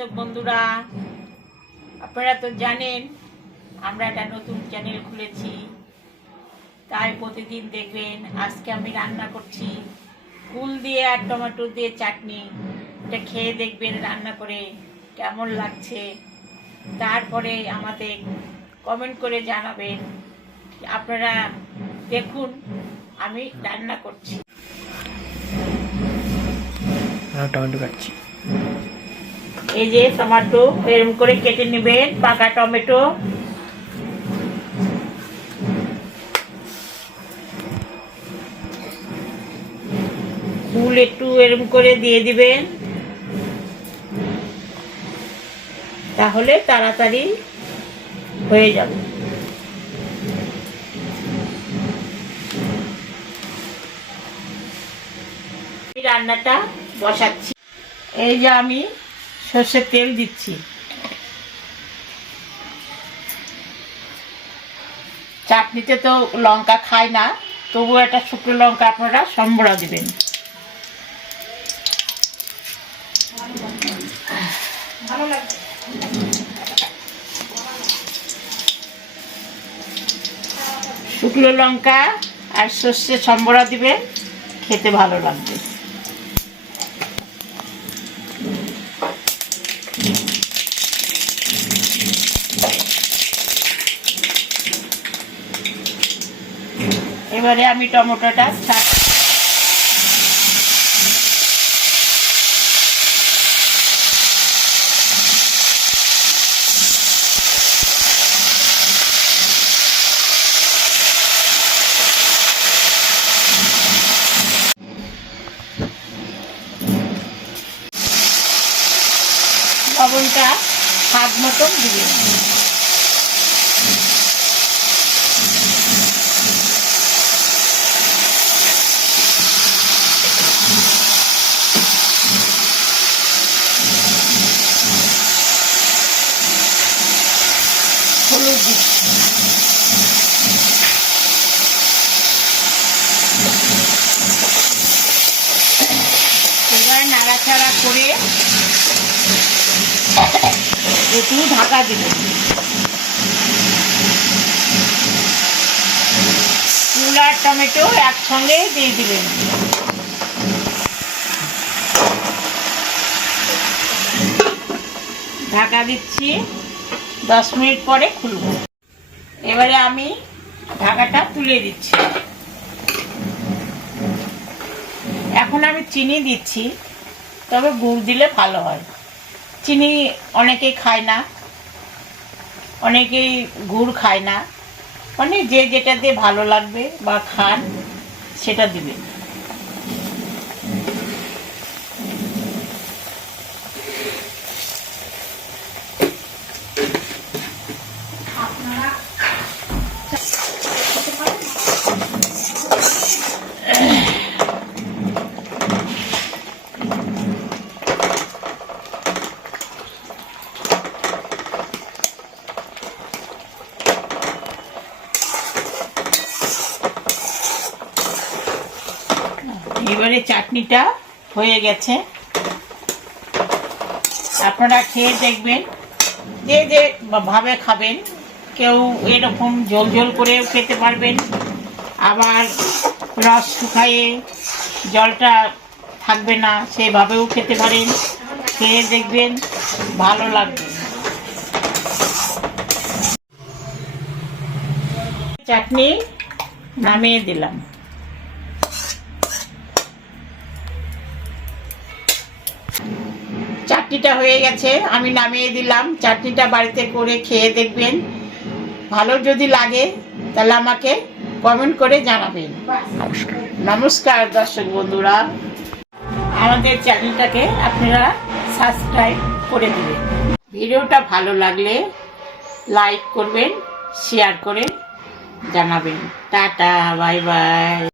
দর্শক বন্ধুরা, আপনারা তো জানেন আমরা একটা নতুন চ্যানেল খুলেছি, তাই প্রতিদিন দেখবেন। আজকে আমি রান্না করছি ফুল দিয়ে আর টমেটো দিয়ে চাটনি। এটা খেয়ে দেখবেন রান্না করে কেমন লাগছে, তারপরে আমাদের কমেন্ট করে জানাবেন। আপনারা দেখুন আমি রান্না করছি। টমেটো কাটছি। এই যে টমেটো এরকম করে কেটে নেবেন, পাকা টমেটো। ফুল একটু এরকম করে দিয়ে দিবেন, তাহলে তাড়াতাড়ি হয়ে যাবে। রান্নাটা বসাচ্ছি। এই যে আমি সর্ষের তেল দিচ্ছি। চাটনিতে তো লঙ্কা খায় না, তবু একটা শুকনো লঙ্কা আপনারা সম্বরা দিবেন। শুকনো লঙ্কা আর সর্ষে সম্বরা দিবেন, খেতে ভালো লাগবে। এবারে আমি টমেটোটা লবণটা স্বাদ মতন দিবেন। হলুদ দিচ্ছি। এবার নাড়াচাড়া করে একটু ঢাকা দিবেন। ফুল আর টমেটো একসঙ্গে দিয়ে দিবেন। ঢাকা দিচ্ছি, 10 মিনিট পরে খুলব। এবারে আমি ঢাকাটা তুলে দিচ্ছি। এখন আমি চিনি দিচ্ছি, তবে গুড় দিলে ভালো হয়। চিনি অনেকেই খায় না, অনেকেই গুড় খায় না, মানে যে যেটা দিয়ে ভালো লাগবে বা খান সেটা দিবেন। এবারে চাটনিটা হয়ে গেছে, আপনারা খেয়ে দেখবেন। যে যে ভাবে খাবেন, কেউ এরকম ঝোল ঝোল করেও খেতে পারবেন, আবার রস শুকায়ে জলটা থাকবে না সেভাবেও খেতে পারেন। খেয়ে দেখবেন ভালো লাগবে। চাটনি নামিয়ে দিলাম। চাটনিটা হয়ে গেছে, আমি নামিয়ে দিলাম। চাটনিটা বাড়িতে করে খেয়ে দেখবেন, ভালো যদি লাগে তাহলে আমাকে কমেন্ট করে জানাবেন। নমস্কার দর্শক বন্ধুরা, আমাদের চ্যানেলটাকে আপনারা সাবস্ক্রাইব করে দিবেন। ভিডিওটা ভালো লাগলে লাইক করবেন, শেয়ার করে জানাবেন। Tata, bye bye.